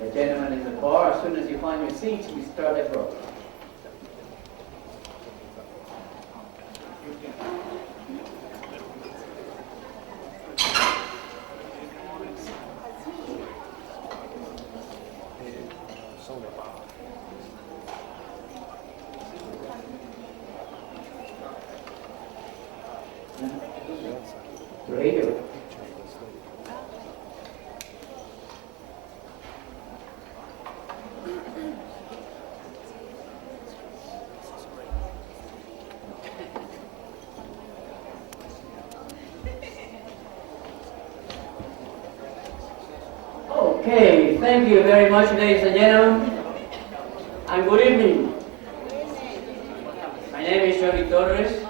The gentleman in the bar, as soon as you find your seats, we start the program. Radio. Okay, thank you very much, ladies and gentlemen, and good evening. My name is Joey Torres.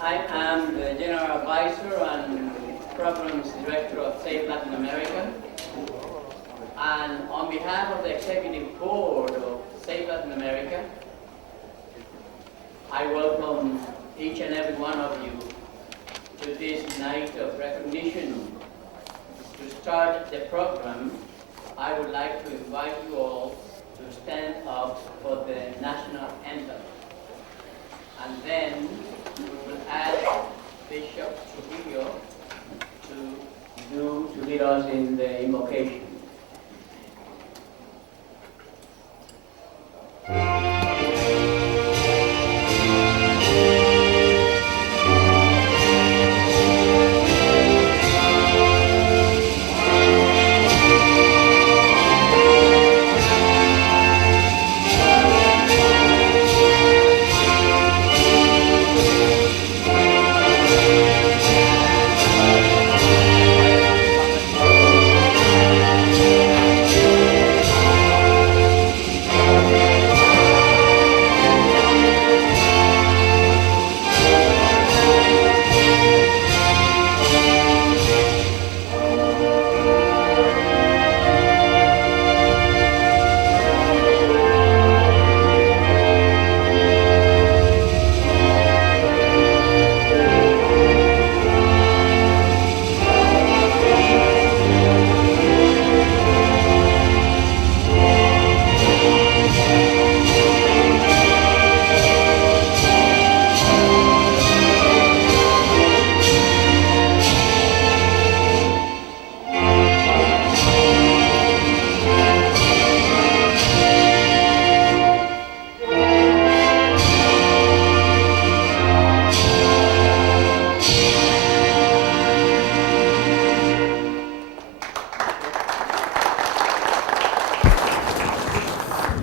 I am the General Advisor and Programs Director of SAFE Latin America. And on behalf of the Executive Board of SAFE Latin America, I welcome each and every one of you to this night of recognition. To start the program, I would like to invite you all to stand up for the national anthem. And then we will ask Bishop Trujillo to lead us in the invocation.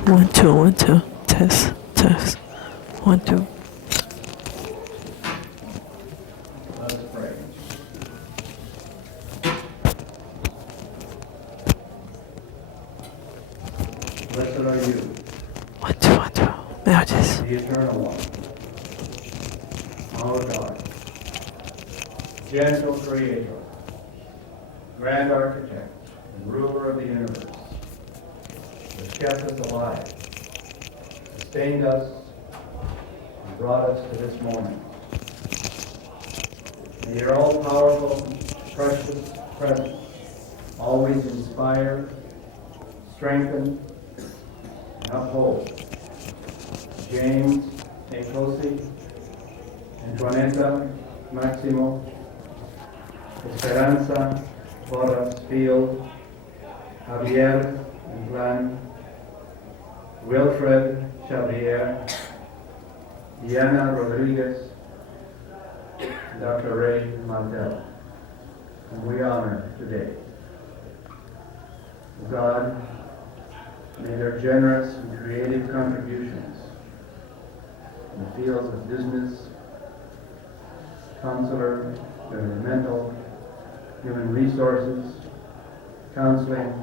One, two, test, 1, 2. Let us pray. Blessed are you, 1, 2. Messages. the Eternal One, our God, gentle Creator, grand Architect, and ruler of the universe, who has kept us alive, sustained us, and brought us to this moment. May your all-powerful, precious presence always inspire, strengthen, and uphold James A. Cosi, Antoinetta Maximo, Esperanza Porras Field, Javier Inclán, Wilfred Xavier, Diana Rodriguez, Dr. Ray Martel, and we honor today. God, may their generous and creative contributions in the fields of business, consular, governmental, human resources, counseling,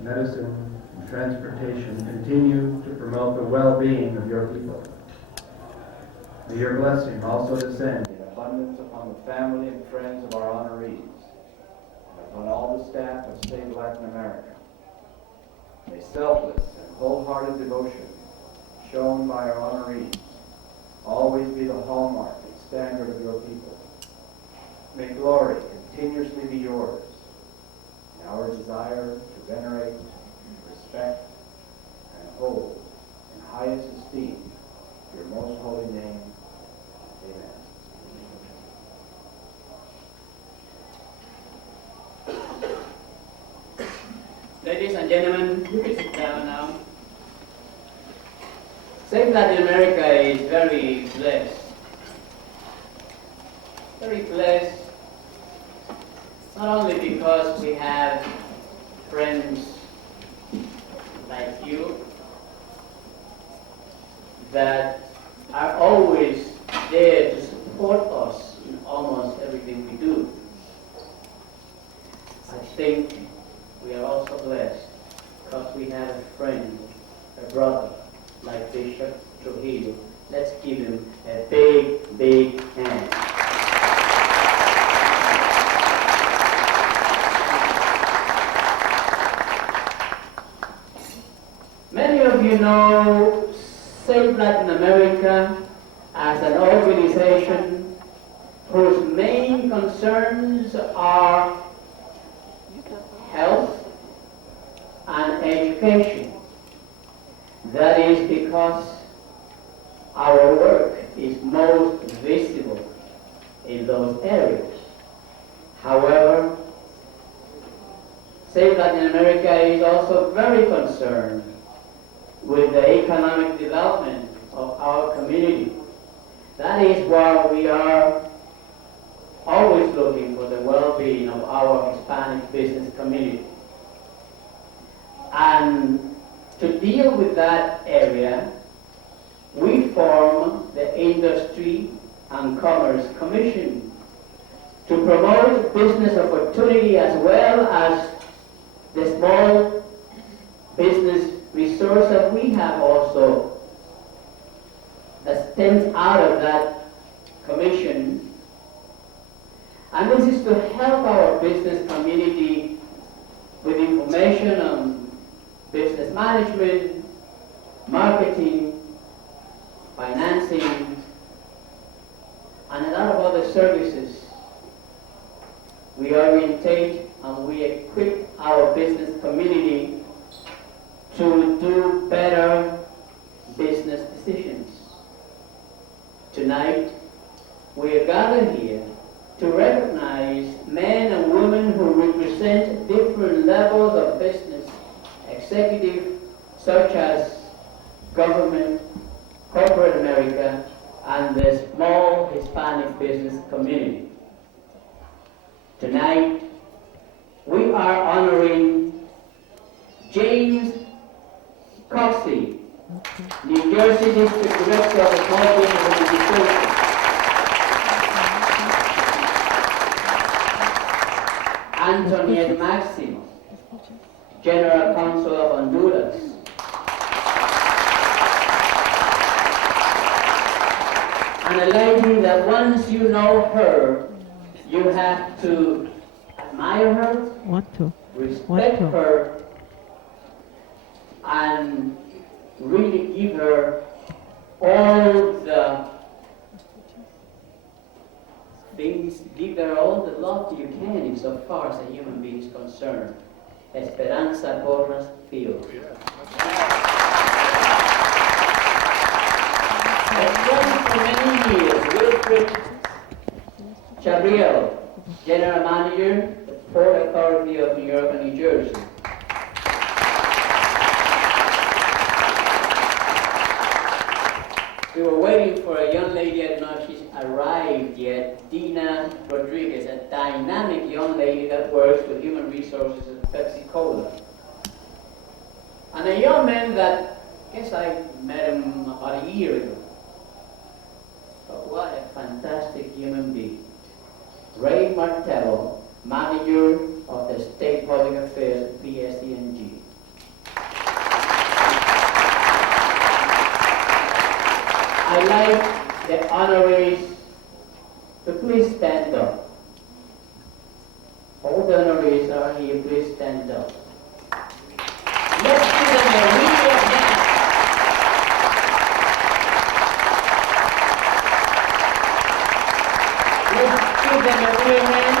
medicine, and transportation continue to promote the well-being of your people. May your blessing also descend in abundance upon the family and friends of our honorees, and upon all the staff of SAFE Latin America. May selfless and wholehearted devotion shown by our honorees always be the hallmark and standard of your people. May glory continuously be yours, and our desire to venerate Ladies and gentlemen, you can sit down now. Say Latin America is very blessed. Very blessed, not only because we have friends like you that are always there to support us in almost everything we do. I think we are also blessed because we have a friend, a brother, like Bishop Trujillo. Let's give him a big, big hand. Many of you know Save Latin America as an organization whose main concerns are health and education. That is because our work is most visible in those areas. However, Save Latin America is also very concerned with the economic development of our community. That is why we are always looking for the well-being of our Hispanic business community. And to deal with that area, we form the Industry and Commerce Commission to promote business opportunity as well as the small business resource that we have also that stems out of that commission. And this is to help our business community with information on business management, marketing, financing, and a lot of other services. We orientate and we equip our business community to do better business decisions. Tonight, we are gathered here to recognize men and women who represent different levels of business, executive, such as government, corporate America, and the small Hispanic business community. Tonight, we are honoring James Coxey, New Jersey District Director of the Small Business Administration. Antoniette Maximo, General Counsel of Honduras. And a lady that once you know her, you have to admire her, respect her, and really give her all the things, give her all the love you can insofar as a human being is concerned. Esperanza Porras Field. A friend for many years, Wilfred Chabriel, General Manager, the Port Authority of New York and New Jersey. We were waiting for a young lady, I don't know if she's arrived yet, Dina Rodriguez, a dynamic young lady that works with human resources at Pepsi Cola. And a young man that, I guess I met him about a year ago. But what a fantastic human being. Ray Martello, Manager of the State Public Affairs at PSENG. I'd like the honorees to please stand up. All the honorees are here, please stand up. Let's give them a real hand. Let's give them a real hand.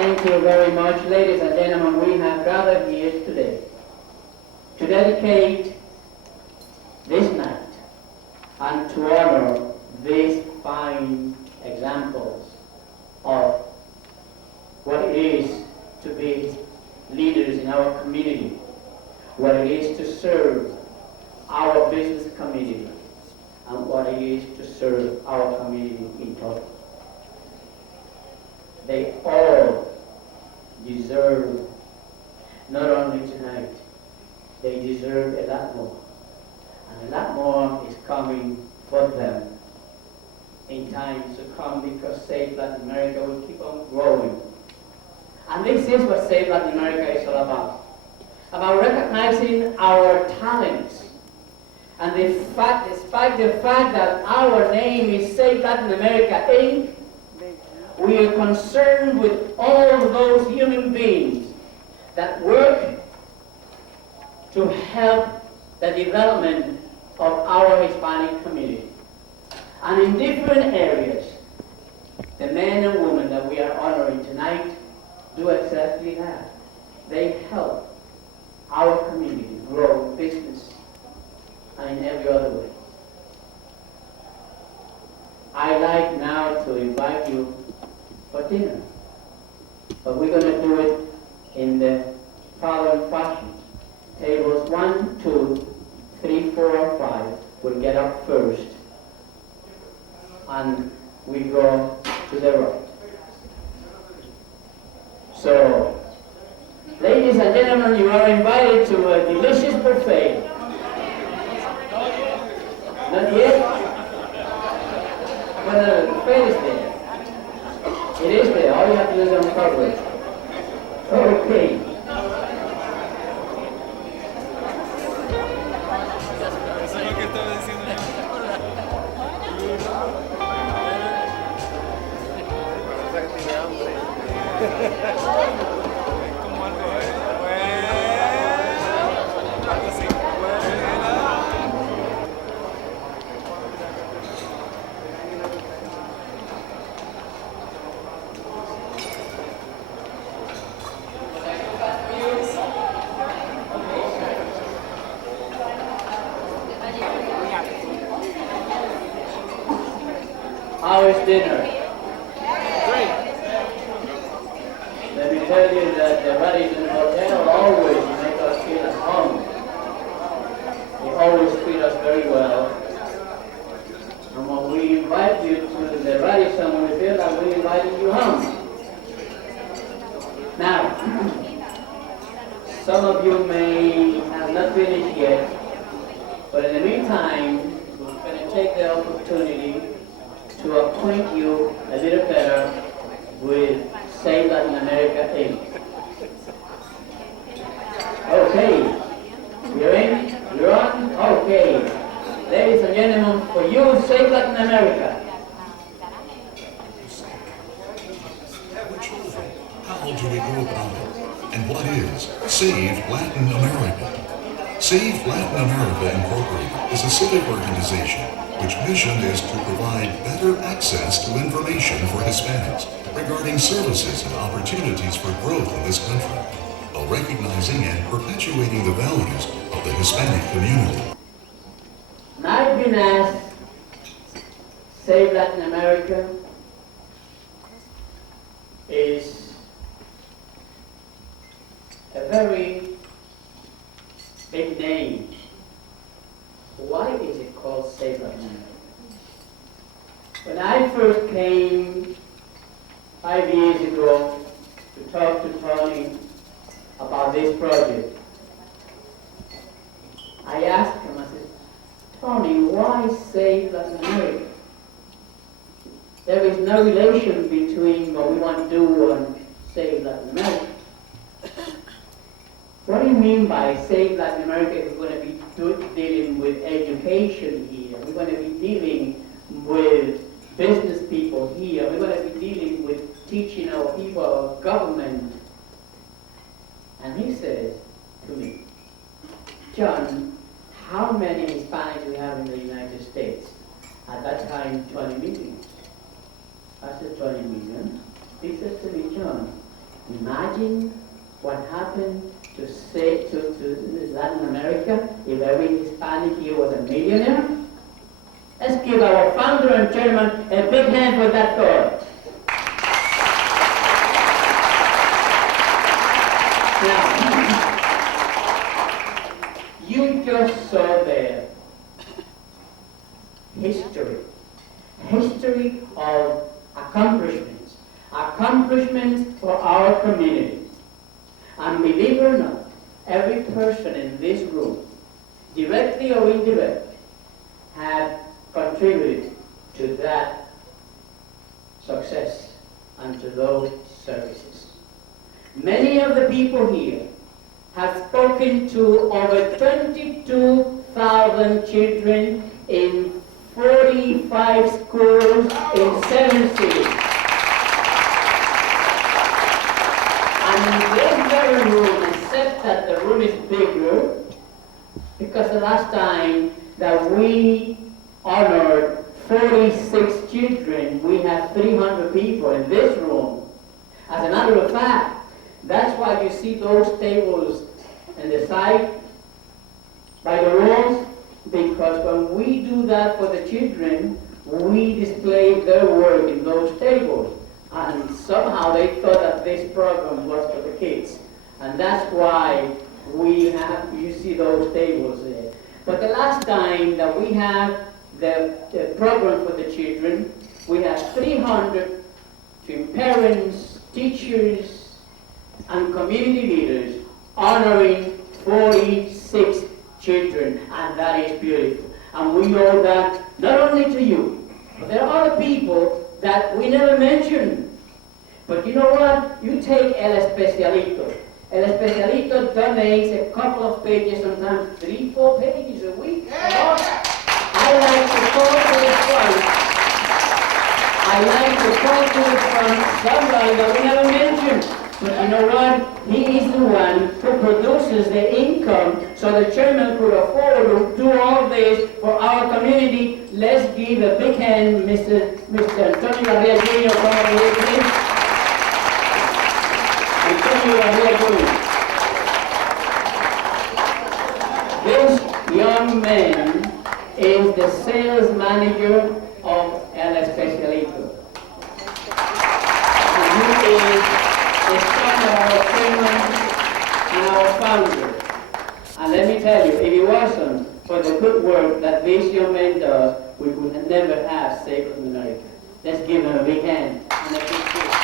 Thank you very much, ladies and gentlemen. We have gathered here today to dedicate this night and to honor these fine examples of what it is to be leaders in our community, what it is to serve our business community, and what it is to serve our community in total. They all deserve not only tonight, they deserve a lot more. And a lot more is coming for them in times to come, because Save Latin America will keep on growing. And this is what Save Latin America is all about recognizing our talents. And despite the fact that our name is Save Latin America Inc., we are concerned with all those human beings that work to help the development of our Hispanic community. And in different areas, the men and women that we are honoring tonight do exactly that. They help our community grow business and in every other way. I'd like now to invite you for dinner, but we're going to do it in the following fashion. Tables 1, 2, 3, 4, 5 will get up first, and we go to the right. So, ladies and gentlemen, you are invited to a delicious buffet. Not yet? Well, the buffet is there. It is there. All you have to do is uncover it. Okay. How is dinner? Great. Let me tell you that the buddies in the hotel always make us feel at home. They always treat us very well. And when we invite you to the Radisson, we feel like we invited you home. Now, some of you may have not finished yet, but in the meantime, we're going to take the opportunity to acquaint you a little better with Save Latin America Inc. Okay, you're in? You're on? Okay. Ladies and gentlemen, for you, Save Latin America. How do we go about it? And what is Save Latin America? Save Latin America Incorporated is a civic organization which mission is to provide better access to information for Hispanics regarding services and opportunities for growth in this country, while recognizing and perpetuating the values of the Hispanic community. And I've been asked, Save Latin America is a very big name. Why is it called Save Latin America? When I first came 5 years ago to talk to Tony about this project, I asked him, I said, Tony, why Save Latin America? There is no relation between what we want to do and Save Latin America. What do you mean by Save Latin America if we're going to be dealing with education here? We're going to be dealing with business people here. We're going to be dealing with teaching our people about government. And he says to me, John, how many Hispanics we have in the United States? At that time, 20 million. I said, 20 million. He says to me, John, imagine what happened to Latin America if every Hispanic here was a millionaire. Let's give give our founder and chairman a big hand for that thought. Now, you just saw there history of accomplishments for our community. And believe it or not, every person in this room, directly or indirectly, have contributed to that success and to those services. Many of the people here have spoken to over 22,000 children in 45 schools in 7 cities. And in this very room, except that the room is bigger, because the last time that we honored 46 children, we had 300 people in this room. As a matter of fact, that's why you see those tables on the side by the walls, because when we do that for the children, we display their work in those tables. And somehow they thought that this program was for the kids. And that's why you see those tables there. But the last time that we have the program for the children, we had 300 parents, teachers, and community leaders honoring 46 children, and that is beautiful. And we owe that not only to you, but there are other people that we never mention. But you know what? You take El Especialito. El Especialito donates a couple of pages, sometimes 3-4 pages a week. I like to call to the front somebody that we never mentioned. But you know what? He is the one who produces the income so the chairman could afford to do all this for our community. Let's give a big hand, Mr. Antonio Garcia Jr. Come over here, please. Antonio Garcia Jr. This young man is the sales manager of El Especialito. And he is the son of our chairman and our founder. And let me tell you, if it wasn't for the good work that this young man does, we would never have Save America. Let's give him a big hand. And a big kiss.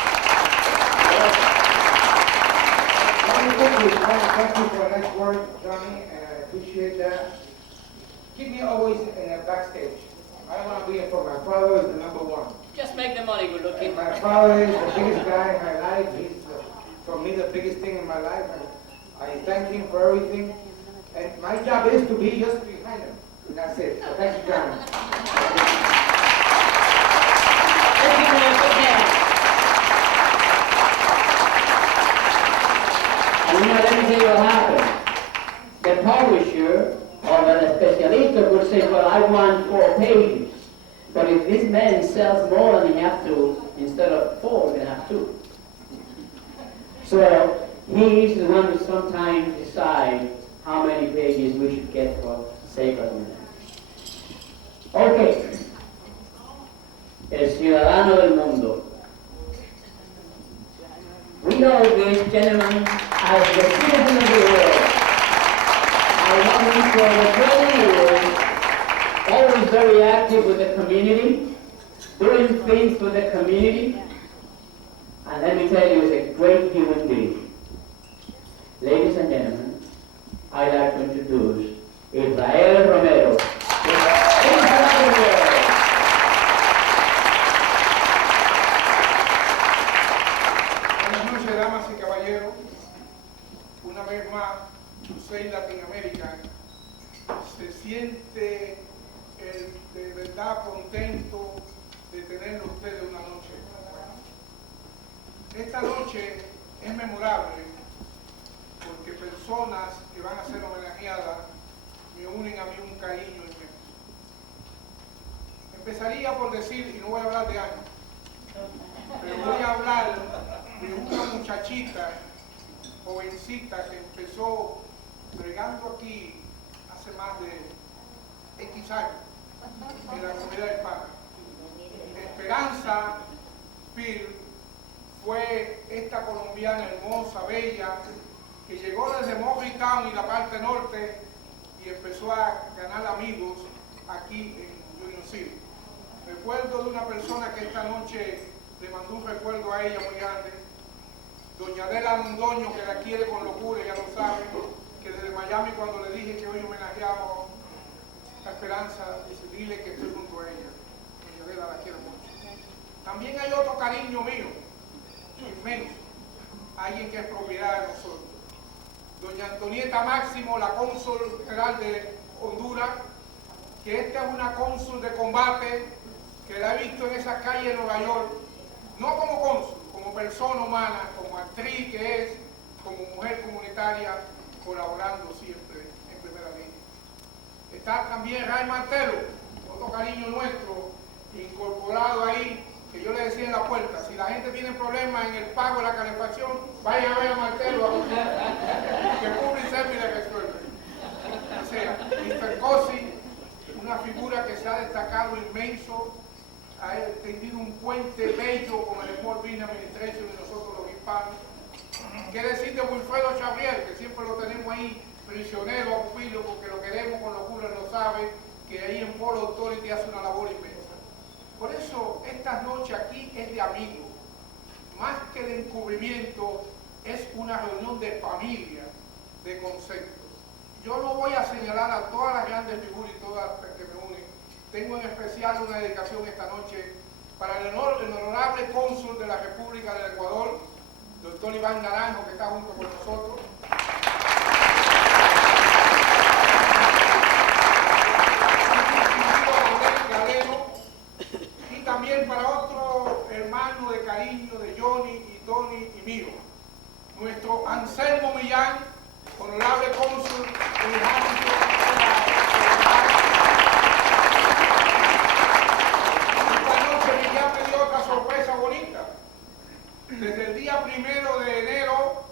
Thank you for the nice work, Johnny, and I appreciate that. Keep me always in the backstage. I don't want to be in front. My father is the number one. Just make the money good looking. My father is the biggest guy in my life. He's, for me, the biggest thing in my life. And I thank him for everything. And my job is to be just behind him. And that's it. So thank you, Johnny. Let's give him a big hand. And let me tell you what happened. The publisher of El Especialito would say, well, I want 4 pages. But if this man sells more than he has to, instead of 4, he's going to have 2. So he is the one who sometimes decides how many pages we should get for Save Us. Okay. El ciudadano del mundo. We know this gentleman as the citizen of the world. I know him for 20 years, always very active with the community, doing things for the community. And let me tell you, he's a great human being. Ladies and gentlemen, I'd like to introduce Israel Romero. Buenas noches, damas y caballeros. Una vez más, USAID Latinoamérica se siente de verdad contento de tenerlo ustedes una noche. Esta noche es memorable porque personas que van a ser homenajeadas me unen a mí un cariño inmenso. Empezaría por decir, y no voy a hablar de años, pero voy a hablar de una muchachita, jovencita, que empezó bregando aquí hace más de X años en la comunidad del Downtown y la parte norte y empezó a ganar amigos aquí en Union City. Recuerdo de una persona que esta noche le mandó un recuerdo a ella muy grande, doña Adela Mondoño, que la quiere con locura, ya lo sabe, que desde Miami cuando le dije que hoy homenajeaba a Esperanza, dice, dile que estoy junto a ella. Doña Adela la quiere mucho. También hay otro cariño mío, inmenso, alguien que es propiedad de nosotros. Doña Antonieta Máximo, la cónsul general de Honduras, que esta es una cónsul de combate, que la he visto en esa calle de Nueva York, no como cónsul, como persona humana, como actriz que es, como mujer comunitaria, colaborando siempre en primera línea. Está también Ray Martelo, otro cariño nuestro, incorporado ahí, que yo le decía en la puerta, si la gente tiene problemas en el pago de la calefacción, vayan a ver a Martelo, que cubre y serve y le resuelve. O sea, Mr. Cosi, una figura que se ha destacado inmenso, ha tendido un puente bello con el Small Business Administration y nosotros los hispanos. ¿Qué decir de Wilfredo Xavier, que siempre lo tenemos ahí prisionero a pupilo, porque lo queremos con locura, lo sabe, que ahí en Polo Authority hace una labor inmensa? Por eso, esta noche aquí es de amigos, más que de encubrimiento, es una reunión de familia, de conceptos. Yo no voy a señalar a todas las grandes figuras y todas las que me unen. Tengo en especial una dedicación esta noche para el honorable cónsul de la República del Ecuador, doctor Iván Naranjo, que está junto con nosotros. Y también para otro hermano de cariño de Johnny y Tony y mío, nuestro Anselmo Millán, honorable cónsul en el ámbito de la... Esta noche Millán me dio otra sorpresa bonita. Desde el día 1 de enero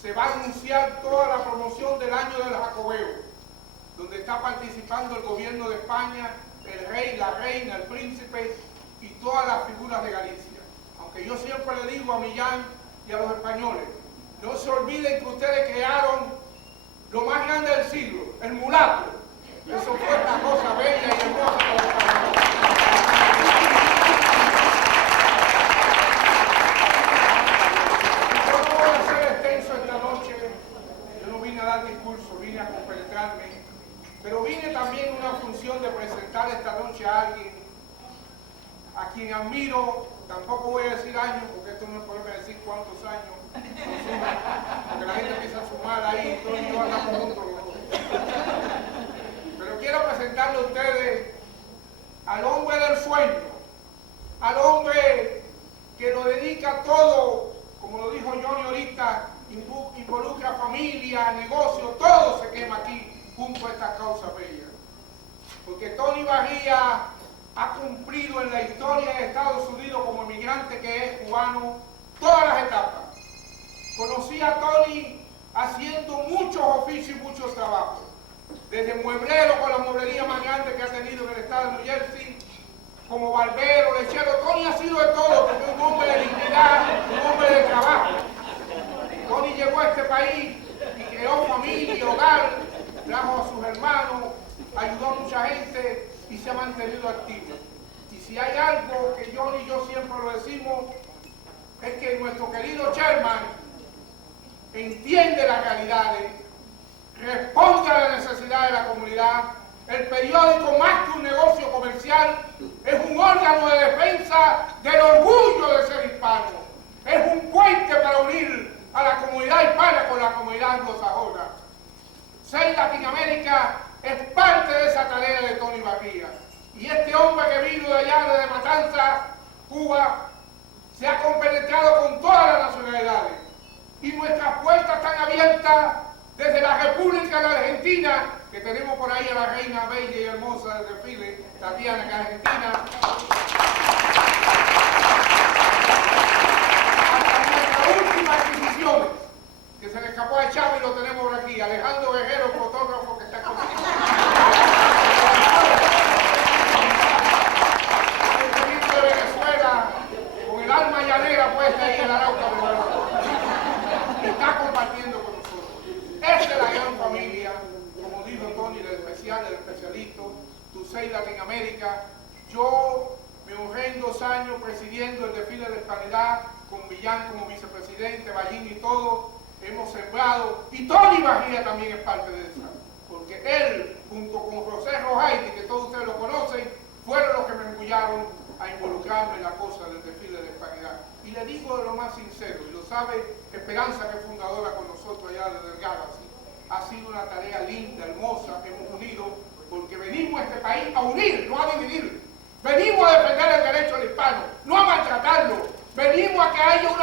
se va a anunciar toda la promoción del año del Jacobeo, donde está participando el gobierno de España, el rey, la reina, el príncipe y todas las figuras de Galicia. Aunque yo siempre le digo a Millán y a los españoles, no se olviden que ustedes crearon lo más grande del siglo, el mulato. Eso fue una cosa bella y hermosa para los españoles. Yo no voy a ser extenso esta noche, yo no vine a dar discurso, vine a compenetrarme, pero vine también en una función de presentar esta noche a alguien a quien admiro. Tampoco voy a decir años, porque esto no es problema de decir cuántos años, porque la gente empieza a sumar ahí, todos y yo andamos juntos los dos. Pero quiero presentarle a ustedes al hombre del sueño, al hombre que lo dedica todo, como lo dijo Johnny ahorita, involucra familia, negocio, todo se quema aquí junto a esta causa bella. Porque Tony Barría ha cumplido en la historia de Estados Unidos como inmigrante que es cubano todas las etapas. Conocí a Tony haciendo muchos oficios y muchos trabajos. Desde mueblero, con la mueblería más grande que ha tenido en el estado de New Jersey, como barbero, lechero. Tony ha sido de todo, porque es un hombre de dignidad, un hombre de trabajo. Tony llegó a este país y creó familia, hogar, trajo a sus hermanos, ayudó a mucha gente y se ha mantenido activo. Y si hay algo que Johnny y yo siempre lo decimos, es que nuestro querido chairman entiende las realidades, responde a la necesidad de la comunidad. El periódico, más que un negocio comercial, es un órgano de defensa del orgullo de ser hispano. Es un puente para unir a la comunidad hispana con la comunidad anglosajona. Ser Latinoamérica es parte de esa tarea de Tony Barría. Y este hombre que vino de allá, de Matanzas, Cuba, se ha compenetrado con todas las nacionalidades. Y nuestras puertas están abiertas desde la República de Argentina, que tenemos por ahí a la reina bella y hermosa del desfile, Tatiana, que es argentina. Hasta nuestra última adquisición, que se le escapó a Chávez, lo tenemos por aquí, Alejandro Guerrero, el fotógrafo que está con nosotros. El ministro de Venezuela, con el alma llanera puesta ahí en la Arauca, está compartiendo con nosotros. Esa es la gran Yo me honré en 2 años presidiendo el desfile de Hispanidad, con Millán como vicepresidente, Ballín y todo. Hemos sembrado, y Tony Barría también es parte de eso, porque él, junto con José Rojaiti, que todos ustedes lo conocen, fueron los que me empujaron a involucrarme en la cosa del desfile de Hispanidad. Y le digo de lo más sincero, y lo sabe Esperanza, que es fundadora con nosotros allá de Delgado, ha sido una tarea linda, hermosa, que hemos unido, porque venimos a este país a unir, no a dividir. Venimos a defender el derecho del hispano, no a maltratarlo. Venimos a que haya un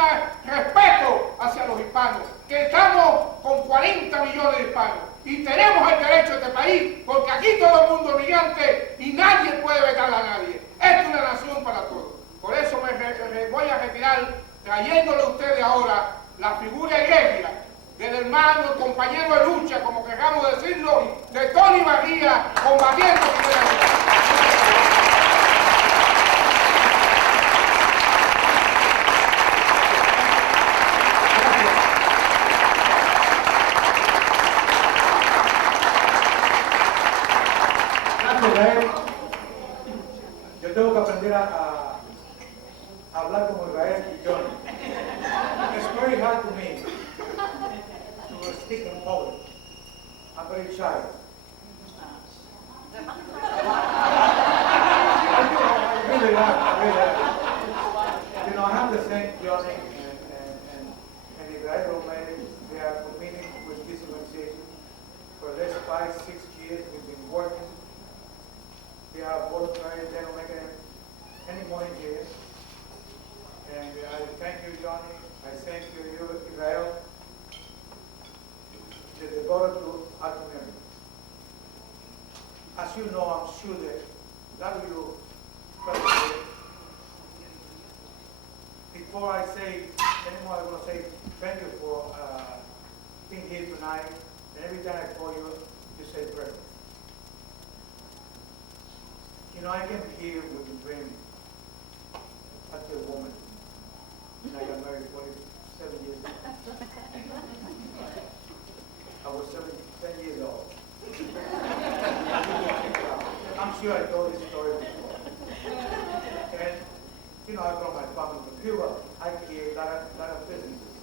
respeto hacia los hispanos, que estamos con 40 millones de hispanos y tenemos el derecho a este país, porque aquí todo el mundo es migrante y nadie puede vetar a nadie. Esta es una nación para todos. Por eso me voy a retirar trayéndole a ustedes ahora la figura egregia del hermano, compañero de lucha, como queramos decirlo, de Tony Barría, combatiendo primeramente. Israel, yo tengo que aprender a hablar como Israel y John. It's very hard to me to speak in public. I'm very shy. I really am. You know, I have to thank Johnny and Israel Romero. They are committed with this organization. For the last 5-6 years, we've been working. They are voluntary, they don't make any money here. And I thank you, Johnny. I thank you, Israel. The daughter to Altamira. As you know, I'm sure that that will president. Before I say anymore, I want to say thank you for being here tonight. And every time I call you, you say prayer. You know, I came here with a dream as a woman. And I got married 47 years ago. I was 10 years old. I'm sure I told this story before. And, you know, I brought my family from Cuba. I created a lot of businesses.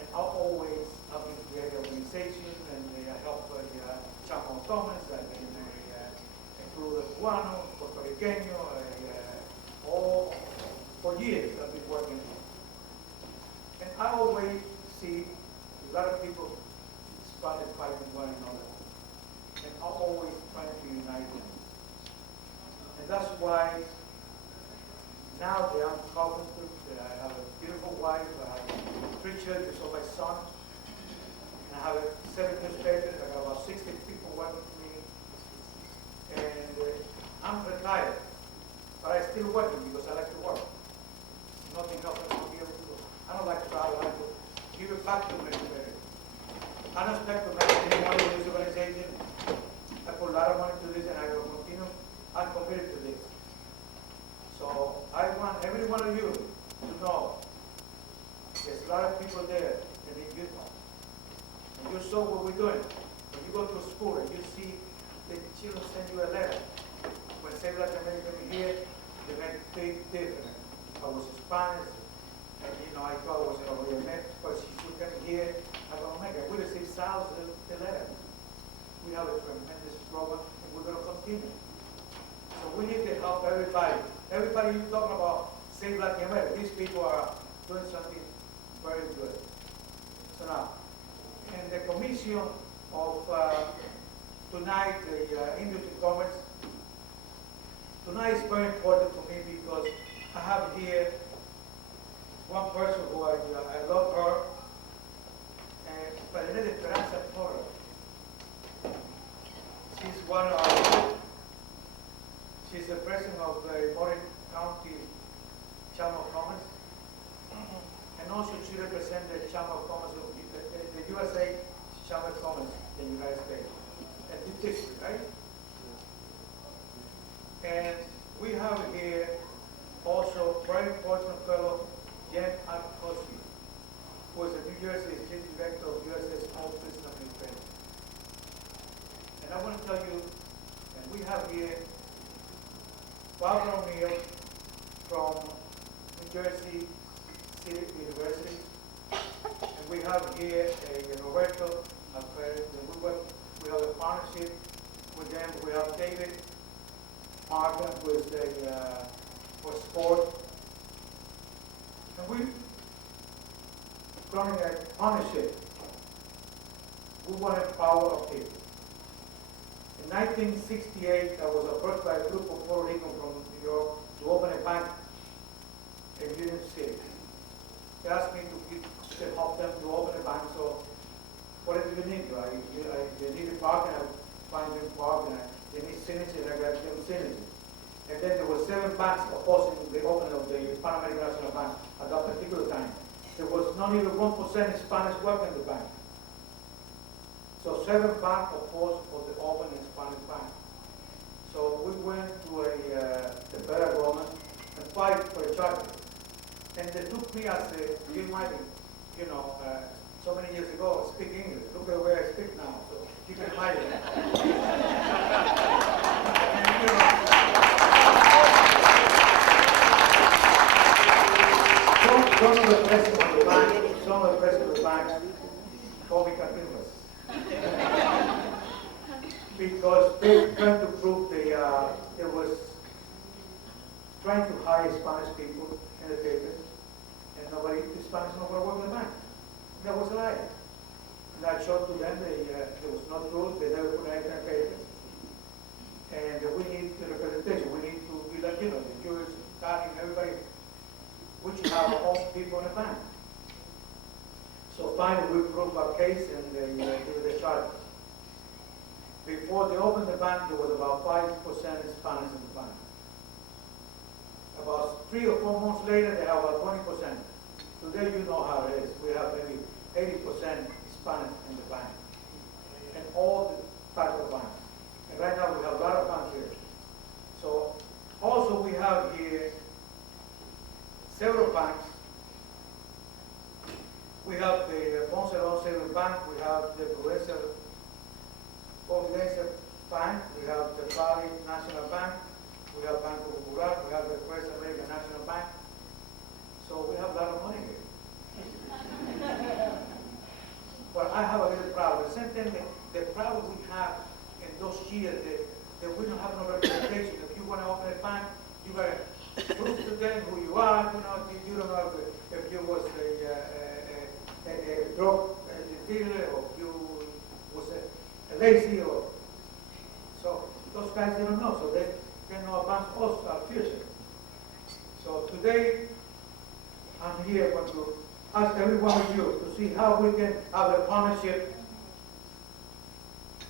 And I always have been creating organizations, and I help Chamo Thomas, cubano, puertorriqueño, all for years I've been working. And I always see a lot of people started fighting one another. And I always try to unite them. And that's why now that I'm covenanted, that I have a beautiful wife, I have 3 children, so my son, and I have 7 newspapers, I got about 60 people working for me. And I'm retired, but I still working because I like to work. Nothing else I can be able to do. I don't like to travel, I like to give it back to my community. I don't expect to make any money in this organization. I put a lot of money to this and I will continue. I'm committed to this. So I want every one of you to know there's a lot of people there that need you know. And you saw what we're doing. When you go to school and you see the children send you a letter. When Save Latin America came here, they made a big difference. I was Spanish, and you know, I thought I was in Oriental, but she came here, I go, oh my God, we received thousands of the letter. We have a tremendous program, and we're going to continue. So we need to help everybody. Everybody you're talking about Save Latin America, these people are doing something very good. So now, and the commission of tonight, the industry commerce. Tonight is very important for me because I have here one person who I love her, and by the name of Esperanza Torres. She's she's the president of the Morris County Chamber of Commerce, and also she represents the Chamber of Commerce of the USA Chamber of Commerce in the United States. The district, right? And we have here also very important fellow, Jen Arcosi, who is the New Jersey State Director of USA Small Business Administration. And I want to tell you, and we have here Barbara O'Neill from New Jersey City University. And we have here Roberto Alfredo. We have a partnership with them. We have David Martin, who is for sport. And we running a partnership. We want to empower our people. In 1968, I was approached by a group of Puerto Ricans from New York to open a bank in Union City. They asked me to help them to open a bank. So, what do you need? They need a park, and I find them park, and they need signature, and I got them signature. And then there were 7 banks opposing the opening of the Pan American National Bank at that particular time. There was not even 1% Spanish working in the bank. So 7 banks opposed for the opening Spanish bank. So we went to the federal government and fight for a charter. And they took me as a, you might, so many years ago, I speak English. Look at the way I speak now, so you can imagine. Some of the president of the bank, call me Capinas. Because they trying to prove they was trying to hire Spanish people in the papers, and the Spanish nobody worked in the bank. That was a lie. And I showed to them there was no truth, they never put anything in papers. And we need the representation, we need to be Latino, the Jewish, Italian, everybody, we should have our own people in the bank. So finally we proved our case and they gave the charter. Before they opened the bank, there was about 5% Spanish in the bank. About 3 or 4 months later, they have about 20%. Today, you know how it is. We have maybe 80% Spanish in the bank, and all the types of banks. And right now, we have a lot of banks here. So, also we have here several banks. We have the Ponce Alon Savings Bank. We have the Provincial Bank. We have the Valley National Bank. We have Banco Popular. We have the First American National Bank. So we have a lot of money here. But I have a little problem. The same thing, the problem we have in those years that we don't have no representation. If you want to open a bank, you got to prove to them who you are. You don't know if you was a drug dealer or if you was a lazy or so. Those guys they don't know, so they know about us, our future. So today I'm here to ask every one of you to see how we can have a partnership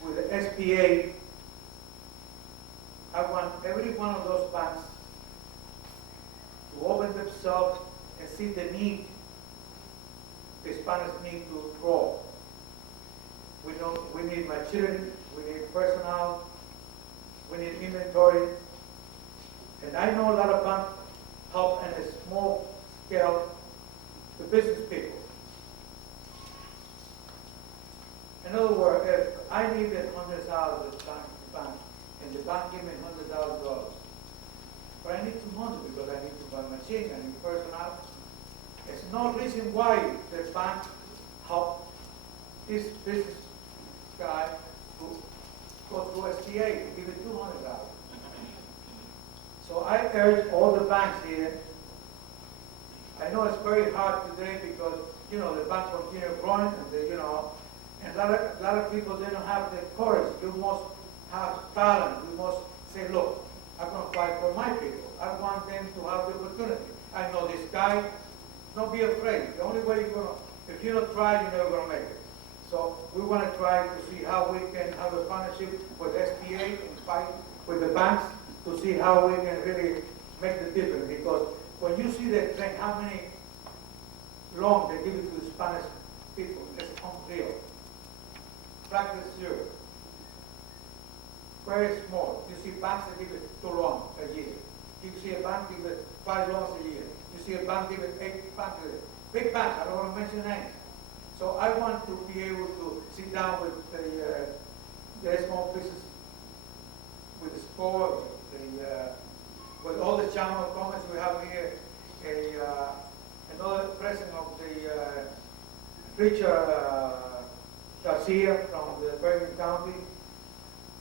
with the SBA. I want every one of those banks to open themselves and see the need, the Spanish need to grow. We need maturity, we need personnel, we need inventory. And I know a lot of banks help in a small scale the business people. In other words, if I needed $100,000 at the bank, and the bank gave me $100,000, but I need 2 months because I need to buy machine, I need personnel. There's no reason why the bank help this business guy to go to SBA to give it $200,000. So I urge all the banks here. I know it's very hard today because the banks continue growing, and and a lot of people they don't have the courage. You must have talent. You must say, look, I'm going to fight for my people. I want them to have the opportunity. I know this guy. Don't be afraid. The only way you're going to, if you don't try, you're never going to make it. So we want to try to see how we can have a partnership with SBA and fight with the banks to see how we can really make the difference. Because when you see that thing, how many loans they give it to the Spanish people, it's unreal. Practice zero. Very small. You see banks that give it 2 loans a year. You see a bank give it 5 loans a year. You see a bank give it 8 banks a year. Big banks, I don't want to mention names. So I want to be able to sit down with the small business, with the sport, Chamber of Commerce, we have here another president of the Richard Garcia from the Bergen County,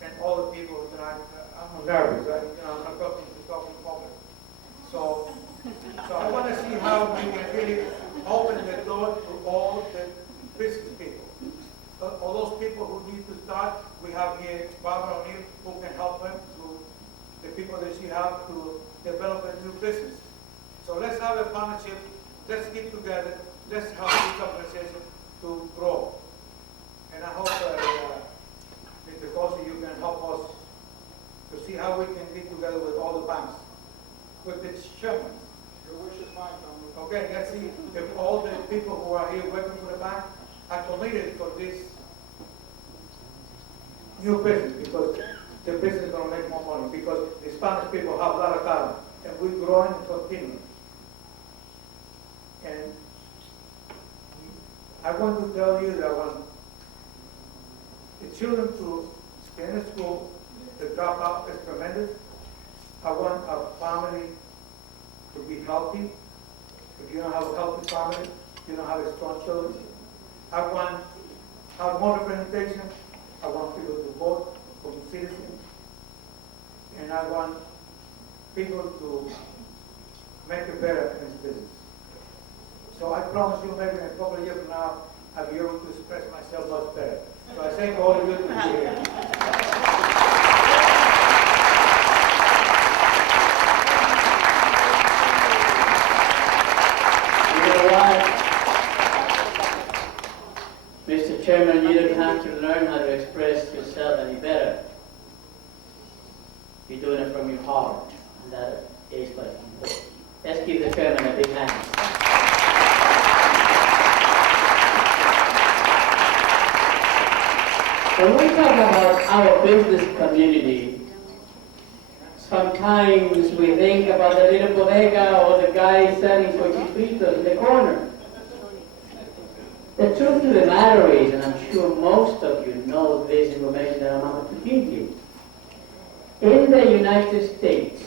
and all the people tonight. I'm nervous, I'm not talking public. So I want to see how we can really open the door to all the business people. All those people who need to start, we have here Barbara O'Neill who can help them to the people that she have to develop a new business. So let's have a partnership, let's get together, let's help this organization to grow. And I hope Mr. Cosi, you can help us to see how we can get together with all the banks, with the chairmen. Your wish is mine, Congressman. Okay, let's see if all the people who are here working for the bank are committed for this new business, because the business is going to make more money, because the Spanish people have a lot of talent, and we're growing and continuing. And I want to tell you that I want the children to stay in school, the dropout is tremendous. I want our family to be healthy. If you don't have a healthy family, you don't have a strong children. I want to have more representation. I want people to vote for the citizens. And I want people to make it better in this business. So I promise you, maybe in a couple of years from now, I'll be able to express myself much better. So I thank all of you to be here. Mr. Chairman, you don't have to learn how to express yourself any better. You're doing it from your heart, and that is what it's important. Let's give the chairman a big hand. When we talk about our business community, sometimes we think about the little bodega or the guy selling cochitos in the corner. The truth of the matter is, and I'm sure most of you know this information that I'm about to give you, in the United States,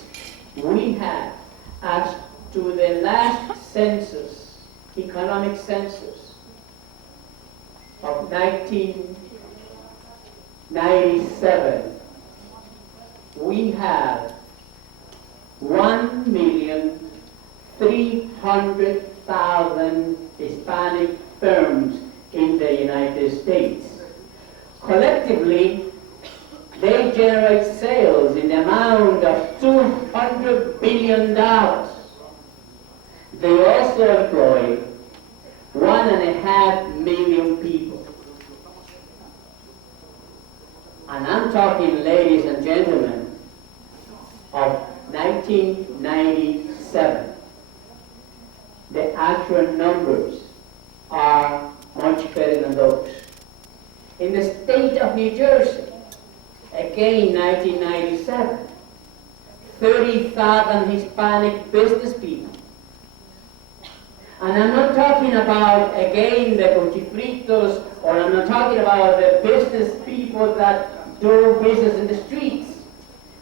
we have, as to the last census, economic census of 1997, we have 1,300,000 Hispanic firms in the United States. Collectively, they generate sales in the amount of $200 billion. They also employ 1.5 million people. And I'm talking, ladies and gentlemen, of 1997. The actual numbers are much better than those. In the state of New Jersey, again 1997, 30,000 Hispanic business people. And I'm not talking about, again, the cochifritos, or I'm not talking about the business people that do business in the streets.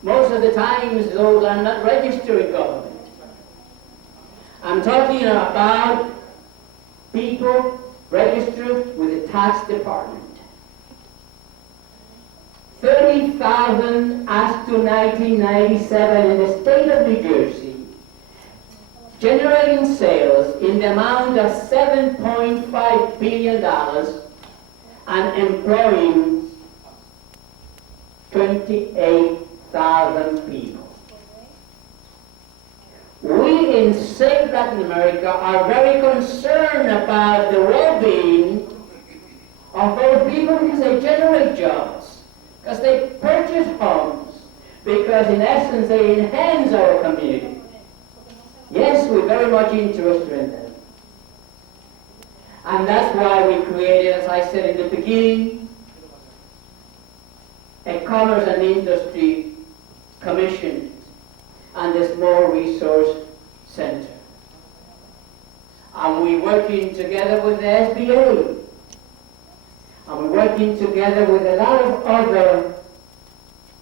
Most of the times, those are not registered in government. I'm talking about people registered with the tax department. 30,000 as to 1997 in the state of New Jersey, generating sales in the amount of $7.5 billion and employing 28,000 people. We in Safe Latin America are very concerned about the well-being of those people because they generate jobs, because they purchase homes, because in essence they enhance our community. Yes, we're very much interested in them. And that's why we created, as I said in the beginning, a Commerce and Industry Commission and the Small Resource Center. And we're working together with the SBA. And we're working together with a lot of other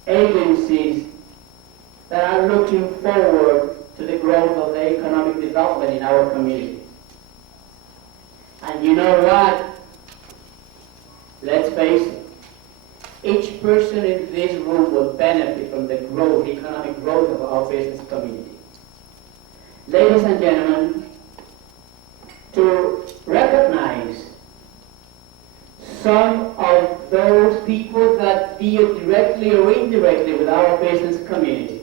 agencies that are looking forward to the growth of the economic development in our community. And you know what? Let's face it, each person in this room will benefit from the growth, economic growth of our business community. Ladies and gentlemen, to recognize some of those people that deal directly or indirectly with our business community.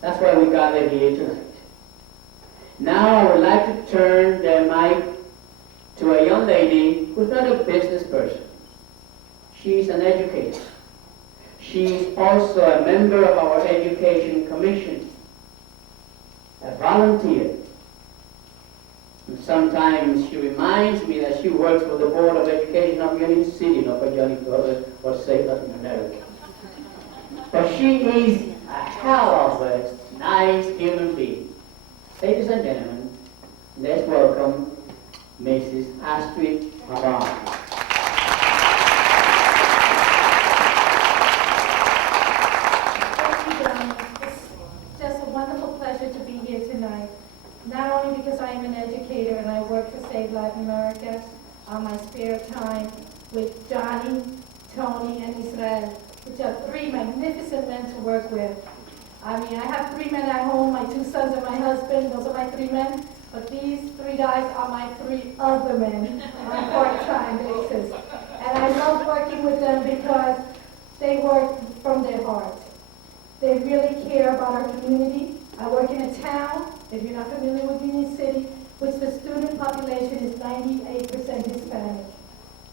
That's why we gathered here tonight. Now I would like to turn the mic to a young lady who's not a business person. She's an educator. She's also a member of our Education Commission, a volunteer. And sometimes she reminds me that she works for the Board of Education of Union City, not for Johnny or say Latin America. But she is a hell of a nice human being. Ladies and gentlemen, let's welcome Mrs. Astrid Havar. Not only because I am an educator and I work for Save Latin America on my spare time with Johnny, Tony, and Israel, which are three magnificent men to work with. I mean, I have three men at home, my two sons and my husband, those are my three men, but these three guys are my three other men on a part-time basis. And I love working with them because they work from their heart. They really care about our community. I work in a town, if you're not familiar with Union City, which the student population is 98% Hispanic.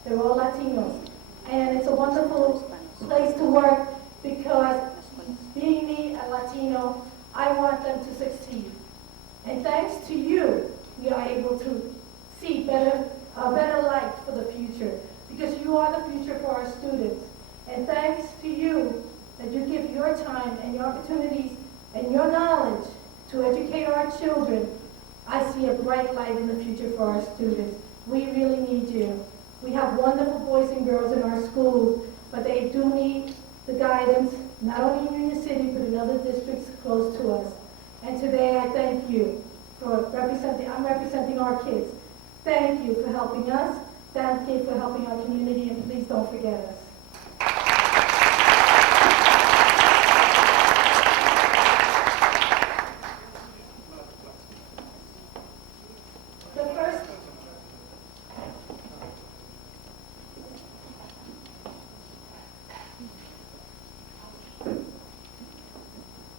They're all Latinos. And it's a wonderful place to work because being me, a Latino, I want them to succeed. And thanks to you, we are able to see a better light for the future because you are the future for our students. And thanks to you that you give your time and your opportunities and your knowledge to educate our children, I see a bright light in the future for our students. We really need you. We have wonderful boys and girls in our schools, but they do need the guidance, not only in Union City, but in other districts close to us. And today I thank you for I'm representing our kids. Thank you for helping us. Thank you for helping our community, and please don't forget us.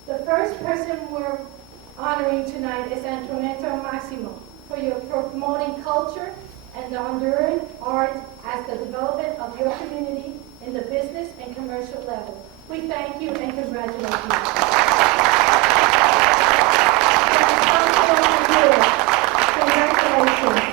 The first person we're honoring tonight is Antoinette Maximo for promoting culture and the Honduran art as the development of your community in the business and commercial level. We thank you and congratulate you. Congratulations.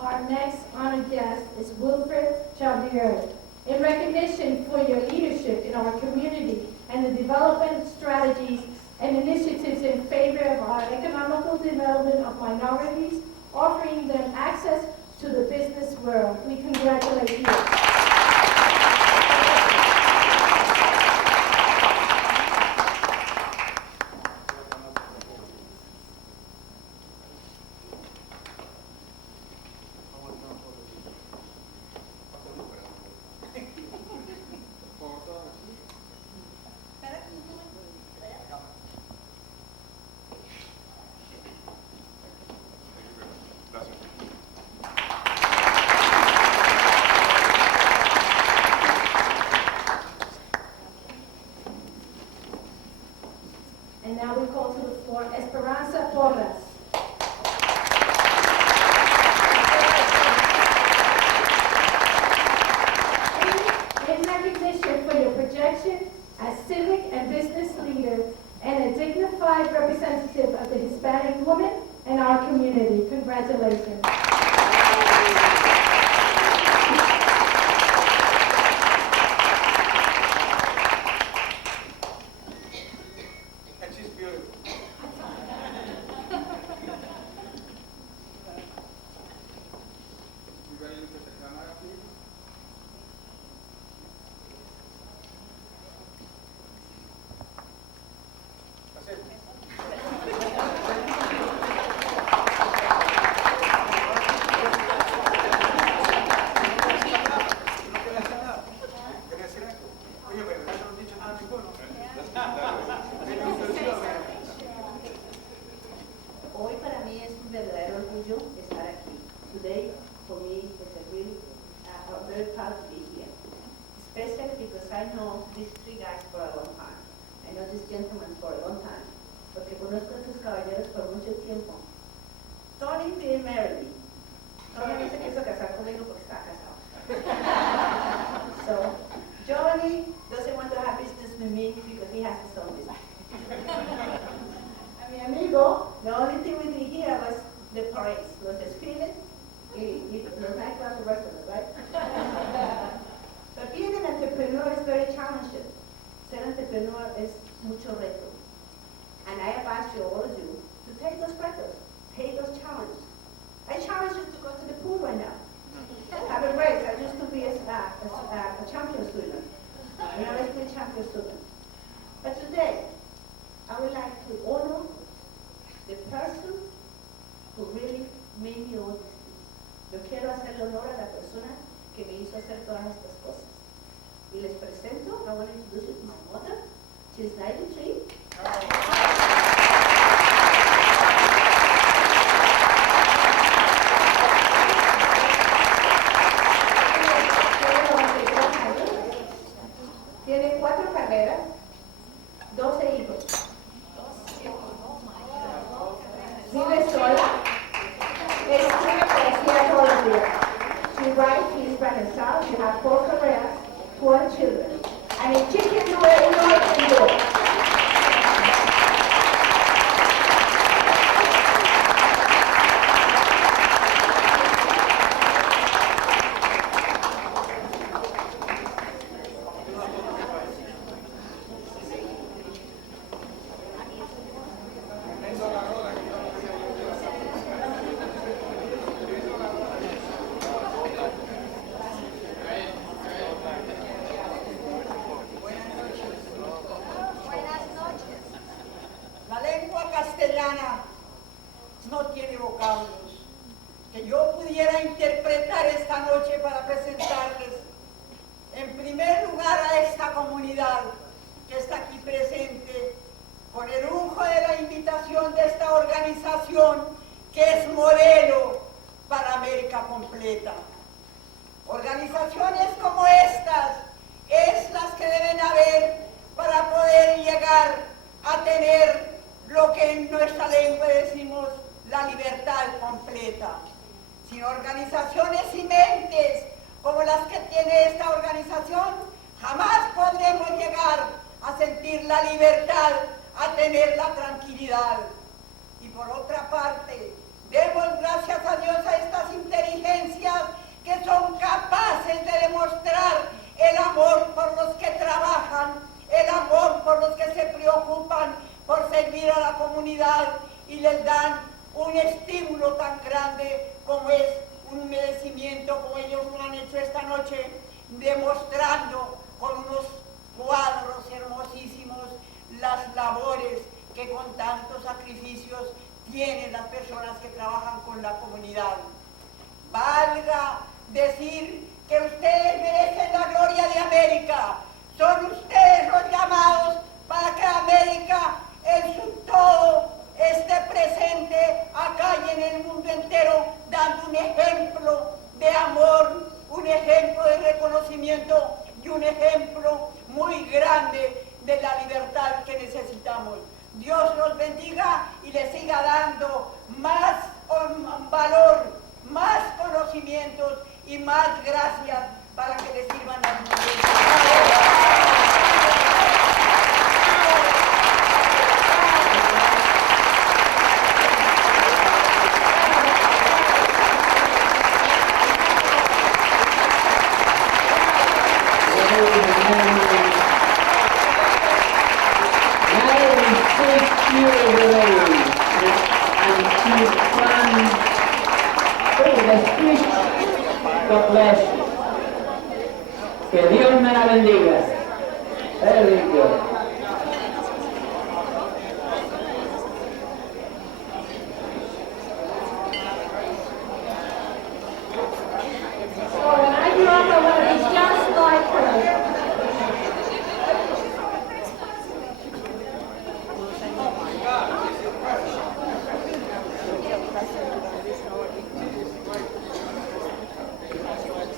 Our next honored guest is Wilfred Chaudier. In recognition for your leadership in our community and the development strategies and initiatives in favor of our economical development of minorities, offering them access to the business world. We congratulate you. projection as civic and business leader and a dignified representative of the Hispanic woman and our community. Congratulations. And she's beautiful. You ready to look at the camera, please? That's it. No quería hacer nada. Quería decir algo. Oye, pero no han dicho nada ninguno. Hoy para mí es un verdadero orgullo estar aquí. Today, for me, is a real, I'm very proud to be here. Especially because I know these three guys for a long time. I know this gentleman for a long time. Porque conozco a estos caballeros por mucho tiempo. Tony didn't marry me. Tony no se quiso casar conmigo porque estaba casado. So, Johnny doesn't want to have business with me because he has his own business. A mi amigo, The only thing we did here was the parades, was the spinning, los nightclubs, the restaurants, right? But being an entrepreneur is very challenging. Ser entrepreneur es mucho reto. And I advise you, all of you, to take those retos, take those challenges. I challenge you to go to the pool right now. Have a race. I used to be a champion swimmer. And I was a champion swimmer. But today, I would like to honor the person who really made me all these things. Yo quiero hacerle honor a la persona que me hizo hacer todas estas cosas. Y les presento, I want to introduce you to my mother. She's 93. Tiene 4 carreras, 12 hijos. Vive sola. Escribe poesía todos los días. She writes, she's by herself. She has 4 careers, 4 children. And if she can do it, anyone can do it. La lengua castellana no tiene vocablos que yo pudiera interpretar esta noche para presentarles en primer lugar a esta comunidad que está aquí presente con el lujo de la invitación de esta organización que es modelo para América completa. Organizaciones como estas es las que deben haber para poder llegar a tener lo que en nuestra lengua decimos la libertad completa. Sin organizaciones y mentes como las que tiene esta organización, jamás podremos llegar a sentir la libertad, a tener la tranquilidad. Y por otra parte, demos gracias a Dios a estas inteligencias que son capaces de demostrar el amor por los que trabajan, el amor por los que se preocupan por servir a la comunidad y les dan un estímulo tan grande como es un merecimiento, como ellos lo han hecho esta noche, demostrando con unos cuadros hermosísimos las labores que con tantos sacrificios tienen las personas que trabajan con la comunidad. Valga decir que ustedes merecen la gloria de América. Son ustedes los llamados para que América en su todo esté presente acá y en el mundo entero, dando un ejemplo de amor, un ejemplo de reconocimiento y un ejemplo muy grande de la libertad que necesitamos. Dios los bendiga y les siga dando más valor, más conocimientos y más gracias para que les sirvan a ustedes. la bendiga. Very good. So when I grew up, I want to be just like her.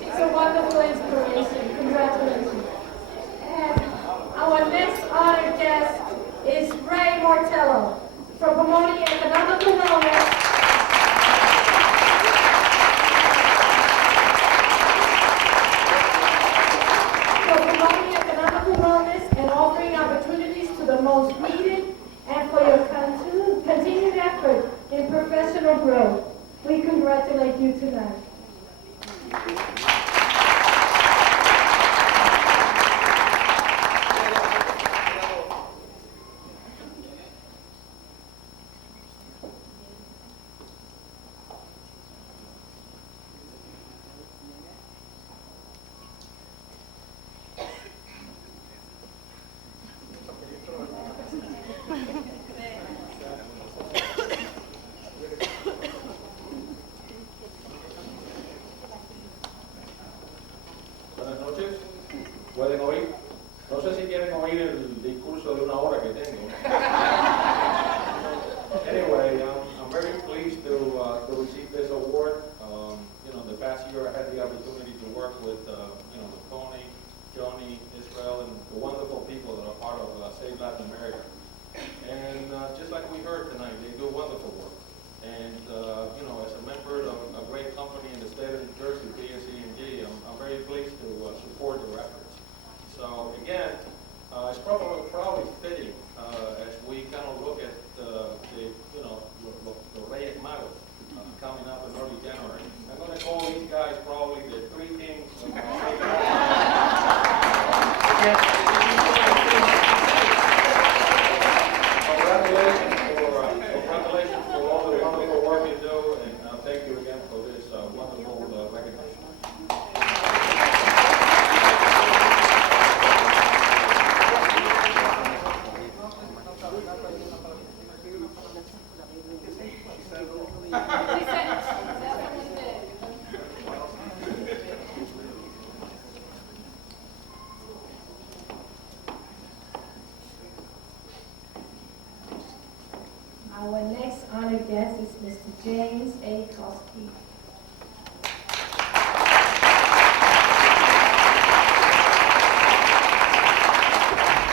It's a wonderful inspiration. Congratulations. And our next honored guest is Ray Martello for promoting economical wellness. For promoting economical wellness and offering opportunities to the most needed, and for your continued effort in professional growth. We congratulate you tonight. Buenas noches. ¿Pueden oír? No sé si quieren oír el discurso de una hora que tengo. Anyway, I'm very pleased to receive this award. The past year I had the opportunity to work with, with Tony, Johnny, Israel, and the wonderful people that are part of Save Latin America. And just like we heard tonight, they do wonderful work. And, as a member of a great company in the state of New Jersey, PSE&G, I'm very pleased to support their efforts. So again, it's probably fitting as we kind of look at the Reyes Magos coming up in early January. I'm going to call these guys probably the three kings of Congratulations for all the wonderful work you do, and thank you again for this wonderful recognition. Our next honored guest is Mr. James A. Koski.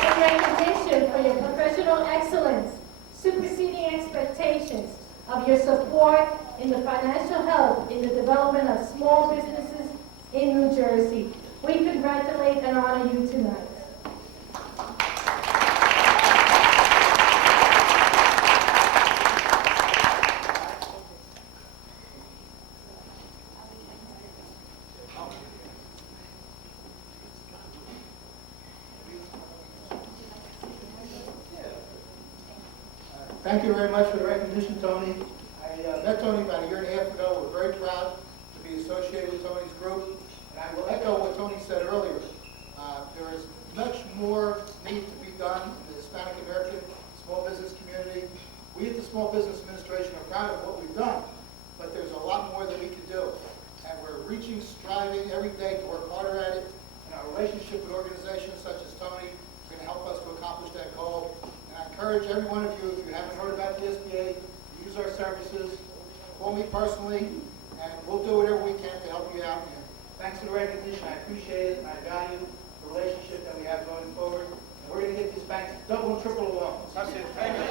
In recognition for your professional excellence, superseding expectations of your support in the financial help in the development of small businesses in New Jersey, we congratulate and honor you tonight. Thank you very much for the recognition, Tony. I met Tony about a year and a half ago. We're very proud to be associated with Tony's group. And I will echo what Tony said earlier. There is much more need to be done in the Hispanic American small business community. We at the Small Business Administration are proud of what we've done, but there's a lot more that we can do. And we're striving every day to work harder at it. And our relationship with organizations such as Tony is going to help us to accomplish that goal. I encourage every one of you, if you haven't heard about the SBA, use our services, call me personally, and we'll do whatever we can to help you out. And thanks for the recognition. I appreciate it, and I value the relationship that we have going forward. And we're going to get these banks double and triple loans. That's it. Thank you.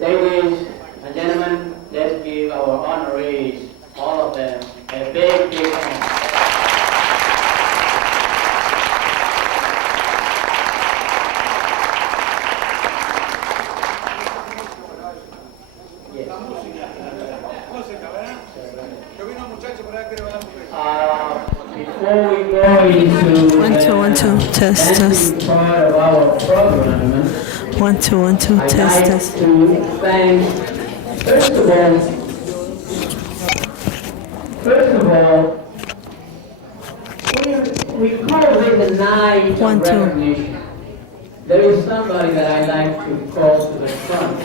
Ladies and gentlemen, let's give our honorees, all of them, a big, big hand. Before we go into One, two, test, test. part of our program, 1, 2, 1, 2, I'd test, like test. to thank First of all, we call it the night of 1, 2. recognition. There is somebody that I like to call to the front.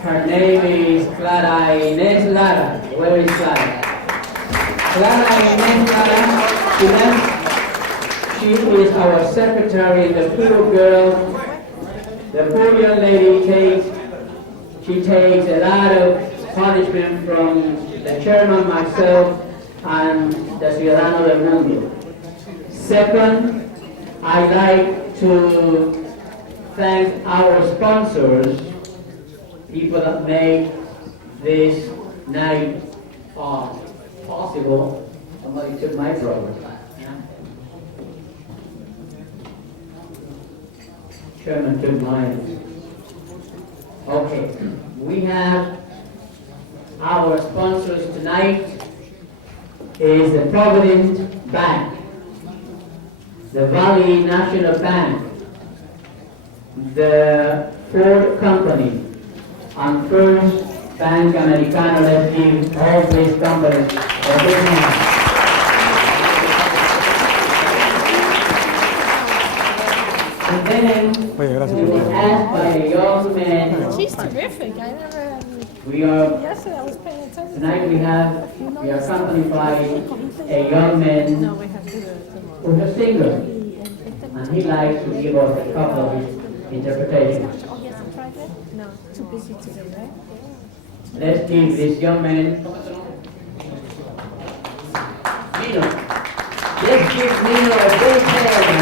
Her name is Clara Inés Lara. Where is Clara? Clara Inés Lara. She is our secretary, the poor girl. The poor young lady takes a lot of punishment from the chairman, myself, and the Ciudadano del Mundo. Second, I'd like to thank our sponsors, people that made this night possible. Somebody took my program. Chairman took mine. Okay, we have our sponsors tonight is the Provident Bank, the Valley National Bank, the Ford Company, and First Bank Americano. Let's give all these companies a big hand. And then we were asked by a young man. She's terrific. I never. We are Yesterday I was paying attention. tonight. We are accompanied by a young man who's a singer, and he likes to give us a couple of his interpretations. Oh, yes, I tried it? No, too busy today, right? Let's give this young man Nino. Let's give Nino a big hand.